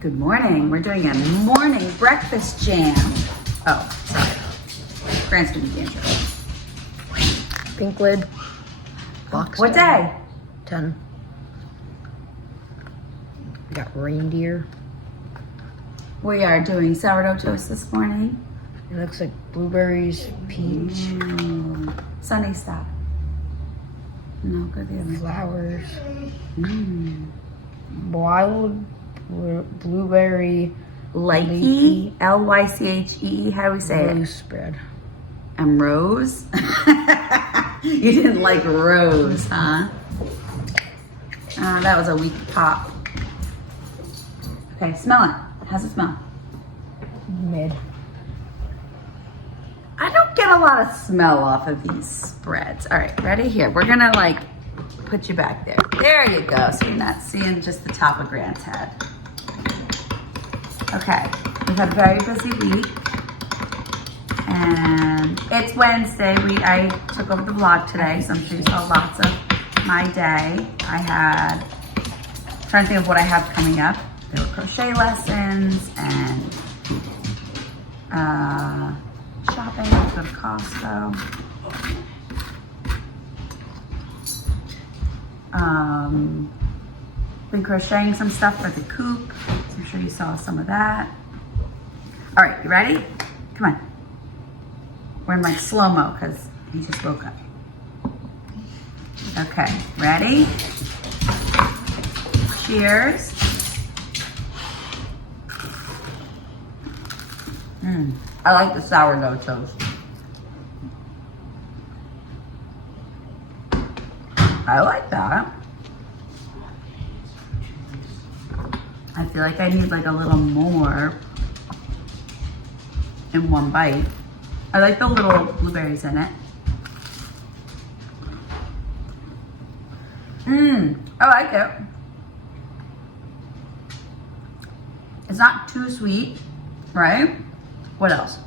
Good morning. We're doing a morning breakfast jam. Oh, sorry. Cranston began Pink lid. Box. What day? 10. We got reindeer. We are doing sourdough toast this morning. It looks like blueberries, peach, Sunny stop. No, go the other way. flowers, wild blueberry Lychee, L-Y-C-H-E, how do we say it? loose spread. And rose? You didn't like rose, huh? That was a weak pop. Okay, smell it. How's it smell? Mid. I don't get a lot of smell off of these spreads. All right, ready? Here, we're gonna like put you back there. There you go, so you're not seeing just the top of Grant's head. Okay, we've had a very busy week. And it's Wednesday. I took over the vlog today, so I'm sure you saw lots of my day. I'm trying to think of what I have coming up. There were crochet lessons and shopping. I have to go to Costco. Been crocheting some stuff for the coop. So I'm sure you saw some of that. All right, you ready? Come on. We're in like slow-mo because he just woke up. Okay, ready? Cheers. I like the sourdough toast. I like that. I feel like I need like a little more in one bite. I like the little blueberries in it. I like it. It's not too sweet, right? What else?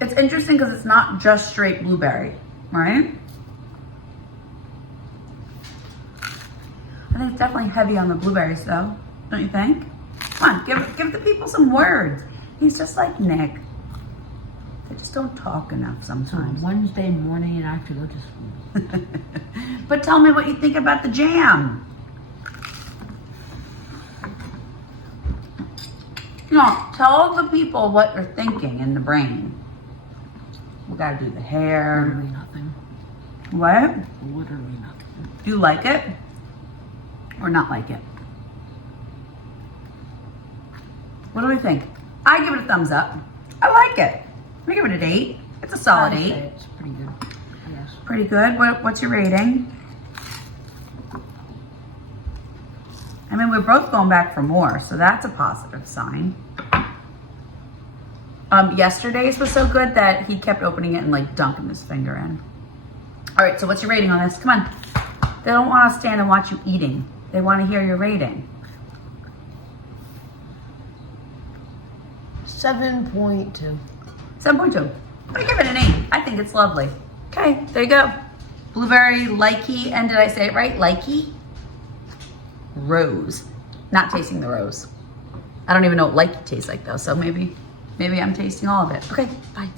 It's interesting because it's not just straight blueberry, right? I think it's definitely heavy on the blueberries though, don't you think? Come on, give the people some words. He's just like Nick. They just don't talk enough sometimes. Wednesday morning and I have to go to school. But tell me what you think about the jam. No, tell the people what you're thinking in the brain. We gotta do the hair. Literally nothing. What? Literally nothing. Do you like it? Or not like it? What do we think? I give it a thumbs up. I like it. I give it an 8. It's a solid 8. It's pretty good. Yes. Pretty good. What's your rating? I mean, we're both going back for more, so that's a positive sign. Yesterday's was so good that he kept opening it and like dunking his finger in. All right, so what's your rating on this? Come on. They don't want to stand and watch you eating. They want to hear your rating. 7.2. 7.2. I give it an 8. I think it's lovely. Okay, there you go. Blueberry, likey, and did I say it right? Likey? Rose. Not tasting the rose. I don't even know what likey tastes like though, so maybe I'm tasting all of it. Okay, bye.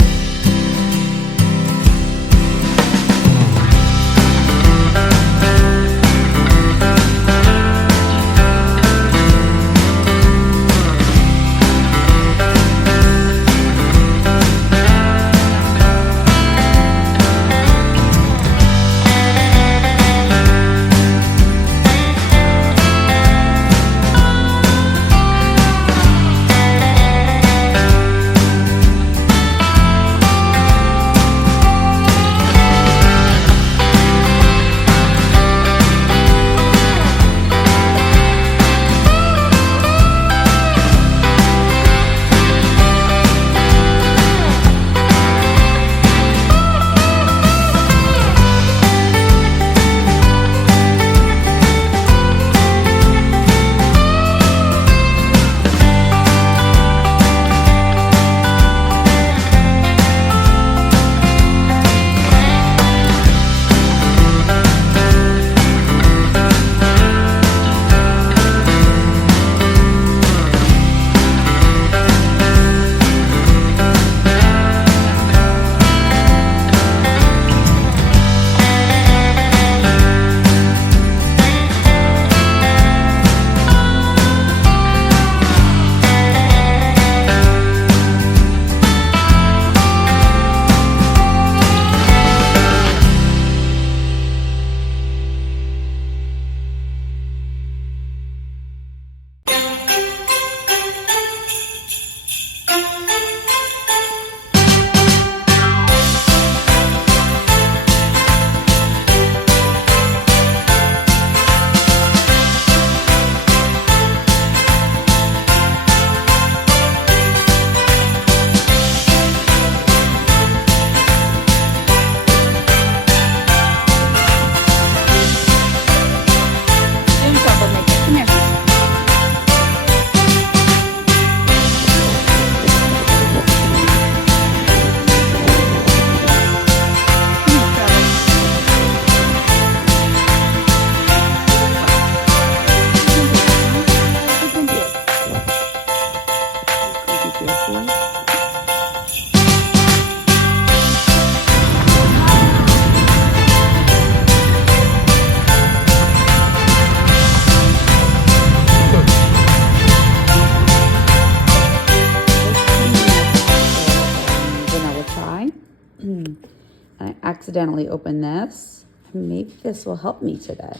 I accidentally opened this. Maybe this will help me today.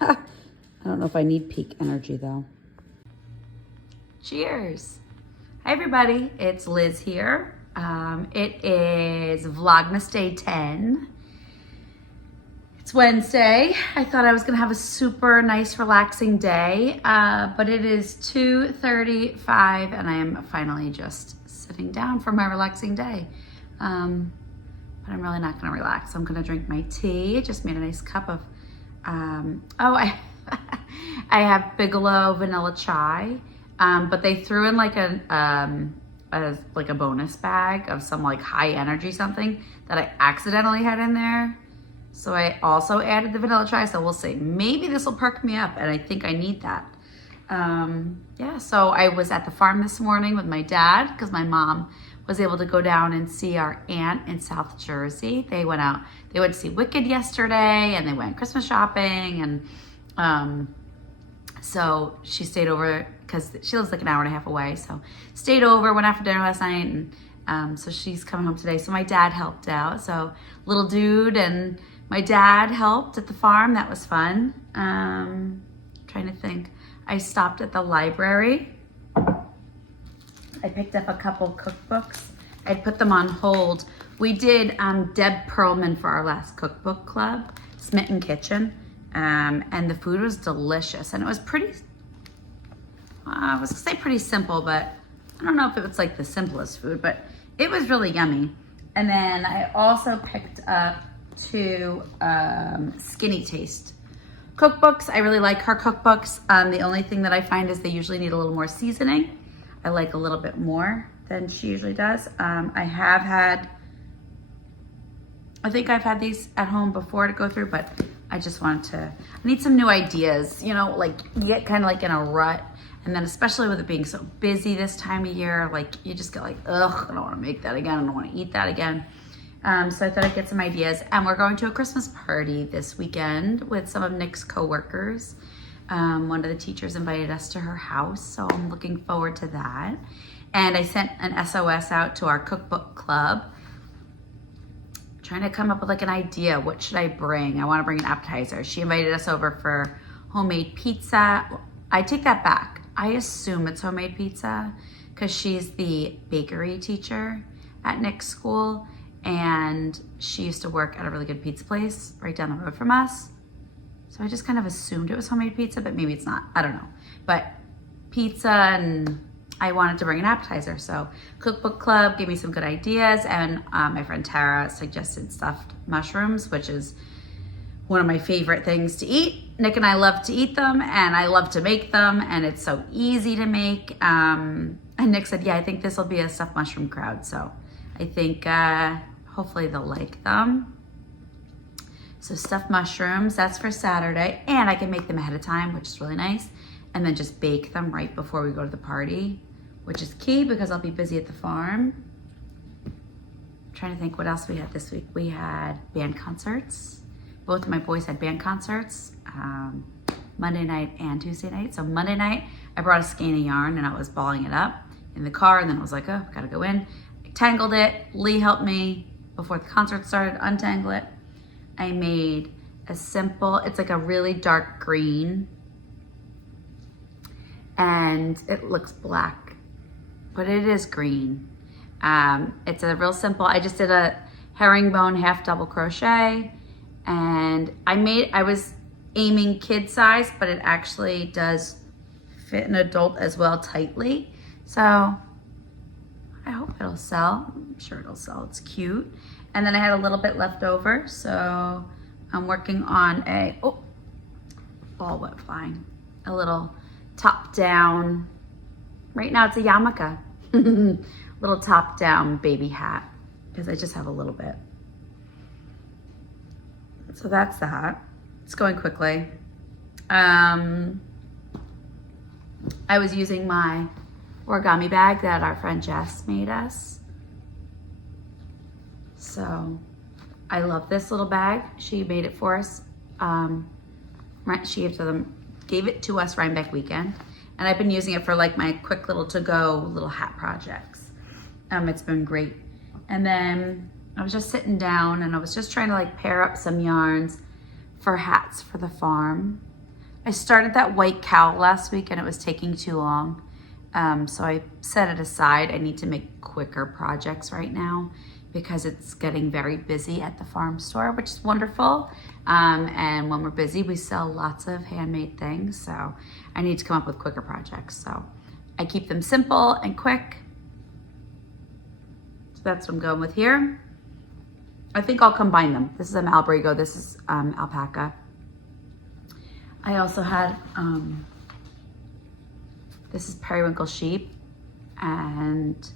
I don't know if I need peak energy though. Cheers. Hi everybody, it's Liz here. It is Vlogmas Day 10. It's Wednesday. I thought I was gonna have a super nice relaxing day, but it is 2:35 and I am finally just sitting down for my relaxing day. But I'm really not gonna relax. I'm gonna drink my tea. Just made a nice cup of, I have Bigelow vanilla chai, but they threw in like a bonus bag of some like high energy something that I accidentally had in there. So I also added the vanilla chai, so we'll see. Maybe this will perk me up and I think I need that. Yeah, so I was at the farm this morning with my dad because my mom was able to go down and see our aunt in South Jersey. They went to see Wicked yesterday and they went Christmas shopping and so she stayed over because she lives like an hour and a half away. So stayed over, went out for dinner last night and so she's coming home today. So my dad helped out. So little dude and my dad helped at the farm. That was fun. Trying to think. I stopped at the library. I picked up a couple cookbooks. I'd put them on hold. We did Deb Perlman for our last cookbook club, Smitten Kitchen, and the food was delicious. And it was pretty, I was gonna say pretty simple, but I don't know if it was like the simplest food, but it was really yummy. And then I also picked up 2 Skinny Taste cookbooks. I really like her cookbooks. The only thing that I find is they usually need a little more seasoning. I like a little bit more than she usually does. I have had I think I've had these at home before to go through, but I just wanted to, I need some new ideas, you know, like you get kind of like in a rut. And then especially with it being so busy this time of year, like you just get like, ugh, I don't want to make that again. I don't want to eat that again. So I thought I'd get some ideas. And we're going to a Christmas party this weekend with some of Nick's coworkers. One of the teachers invited us to her house, so I'm looking forward to that. And I sent an SOS out to our cookbook club, trying to come up with like an idea. What should I bring? I want to bring an appetizer. She invited us over for homemade pizza. I take that back. I assume it's homemade pizza because she's the bakery teacher at Nick's school, and she used to work at a really good pizza place right down the road from us. So I just kind of assumed it was homemade pizza, but maybe it's not. I don't know. But pizza, and I wanted to bring an appetizer. So Cookbook Club gave me some good ideas, and my friend Tara suggested stuffed mushrooms, which is one of my favorite things to eat. Nick and I love to eat them, and I love to make them, and it's so easy to make. And Nick said, yeah, I think this will be a stuffed mushroom crowd. So I think hopefully they'll like them. So stuffed mushrooms, that's for Saturday. And I can make them ahead of time, which is really nice. And then just bake them right before we go to the party, which is key because I'll be busy at the farm. I'm trying to think what else we had this week. We had band concerts. Both of my boys had band concerts, Monday night and Tuesday night. So Monday night, I brought a skein of yarn and I was balling it up in the car, and then I was like, oh, gotta go in. I tangled it. Lee helped me before the concert started untangle it. I made a simple, it's like a really dark green, and it looks black, but it is green. It's a real simple, I just did a herringbone half double crochet, and I was aiming kid size, but it actually does fit an adult as well tightly. So I hope it'll sell. I'm sure it'll sell, it's cute. And then I had a little bit left over, so I'm working on all wet flying, a little top down, right now it's a yarmulke, little top down baby hat, because I just have a little bit. So that's that. It's going quickly. I was using my origami bag that our friend Jess made us. So I love this little bag. She made it for us. She gave it to us Rhinebeck weekend. And I've been using it for like my quick little to-go little hat projects. It's been great. And then I was just sitting down and I was just trying to like pair up some yarns for hats for the farm. I started that white cowl last week and it was taking too long. So I set it aside. I need to make quicker projects right now because it's getting very busy at the farm store, which is wonderful. And when we're busy, we sell lots of handmade things. So I need to come up with quicker projects. So I keep them simple and quick. So that's what I'm going with here. I think I'll combine them. This is a Malbrigo, this is alpaca. I also had, this is periwinkle sheep, and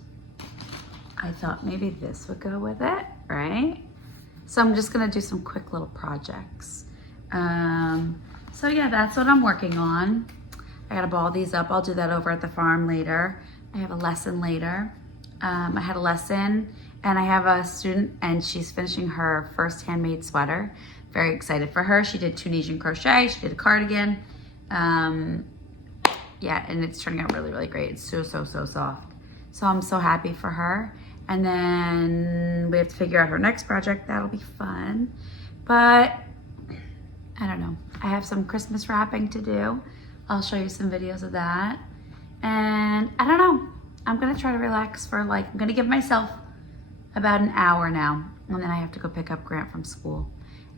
I thought maybe this would go with it, right? So I'm just gonna do some quick little projects. So yeah, that's what I'm working on. I gotta ball these up. I'll do that over at the farm later. I have a lesson later. I had a lesson and I have a student and she's finishing her first handmade sweater. Very excited for her. She did Tunisian crochet, she did a cardigan. Yeah, and it's turning out really, really great. It's so, so, so soft. So I'm so happy for her. And then we have to figure out her next project. That'll be fun. But I don't know. I have some Christmas wrapping to do. I'll show you some videos of that. And I don't know. I'm gonna try to relax for I'm gonna give myself about an hour now. And then I have to go pick up Grant from school.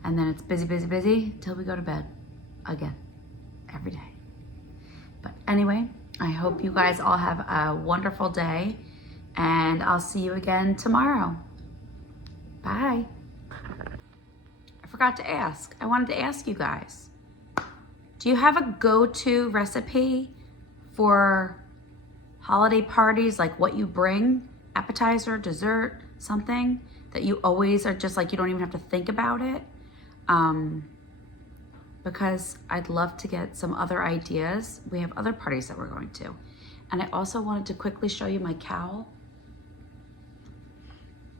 And then it's busy, busy, busy till we go to bed again, every day. But anyway, I hope you guys all have a wonderful day, and I'll see you again tomorrow. Bye. I forgot to ask. I wanted to ask you guys, do you have a go-to recipe for holiday parties, like what you bring, appetizer, dessert, something that you always are just like, you don't even have to think about it. Because I'd love to get some other ideas. We have other parties that we're going to. And I also wanted to quickly show you my cowl.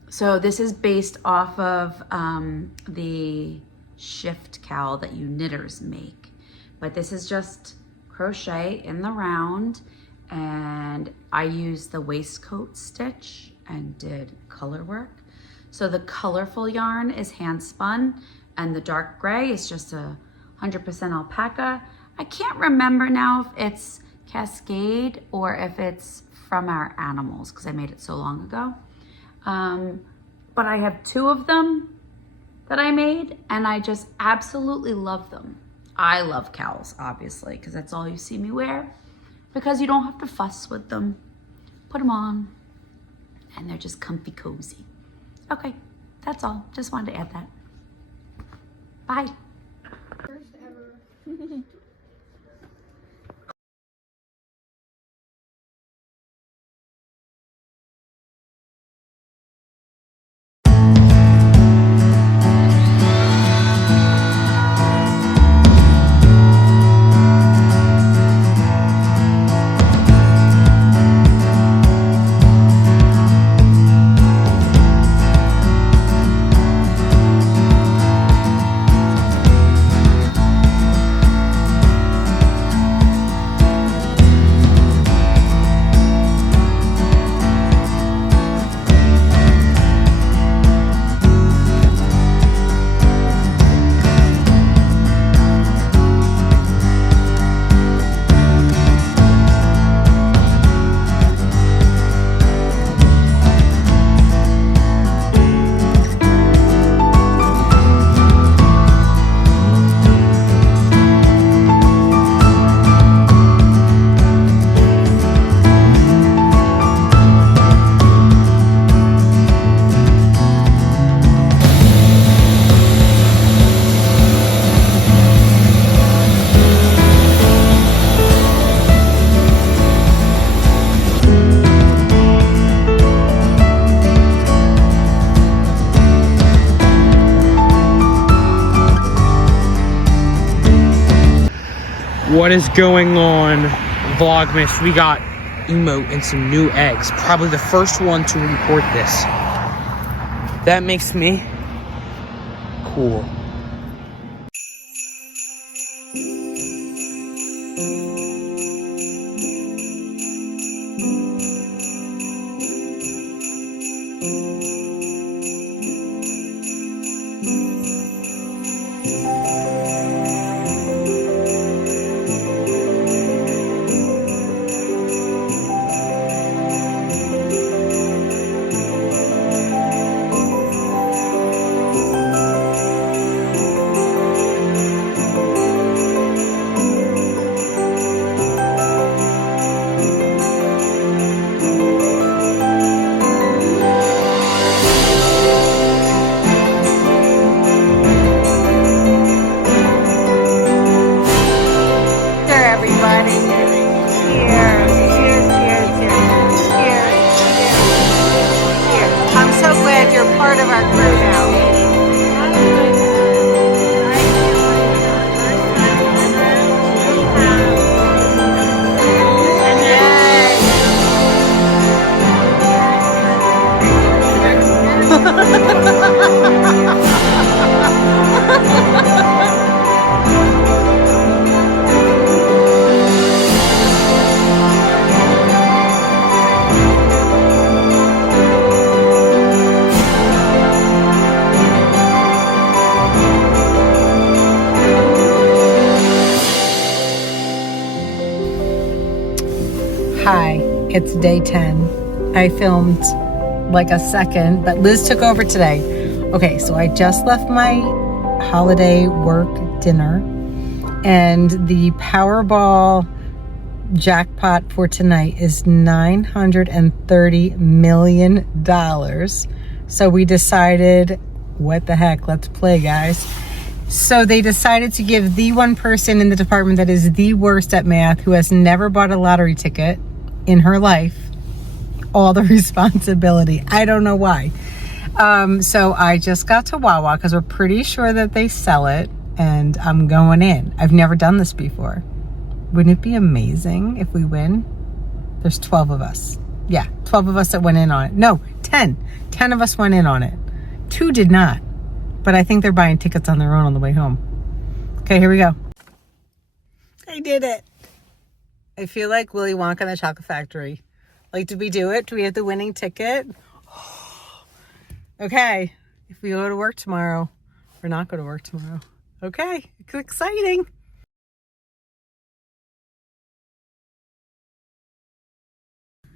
So this is based off of the shift cowl that you knitters make. But this is just crochet in the round, and I used the waistcoat stitch and did color work. So the colorful yarn is hand spun, and the dark gray is just a 100% alpaca. I can't remember now if it's Cascade or if it's from our animals, because I made it so long ago. But I have 2 of them that I made, and I just absolutely love them. I love cowls, obviously, because that's all you see me wear, because you don't have to fuss with them. Put them on, and they're just comfy cozy. Okay, that's all. Just wanted to add that. Bye. First ever. What is going on, Vlogmas? We got emote and some new eggs. Probably the first one to report this. That makes me cool. Hi, it's day 10. I filmed like a second, but Liz took over today. Okay, so I just left my holiday work dinner, and the Powerball jackpot for tonight is $930 million. So we decided, what the heck, let's play, guys. So they decided to give the one person in the department that is the worst at math, who has never bought a lottery ticket in her life, all the responsibility. I don't know why. So I just got to Wawa because we're pretty sure that they sell it, and I'm going in. I've never done this before. Wouldn't it be amazing if we win? There's 12 of us. Yeah, 12 of us that went in on it. No, 10. 10 of us went in on it. 2 did not. But I think they're buying tickets on their own on the way home. Okay, here we go. I did it. I feel like Willy Wonka in the Chocolate Factory. Like, did we do it? Do we have the winning ticket? Okay. If we go to work tomorrow, or not go to work tomorrow. Okay, it's exciting.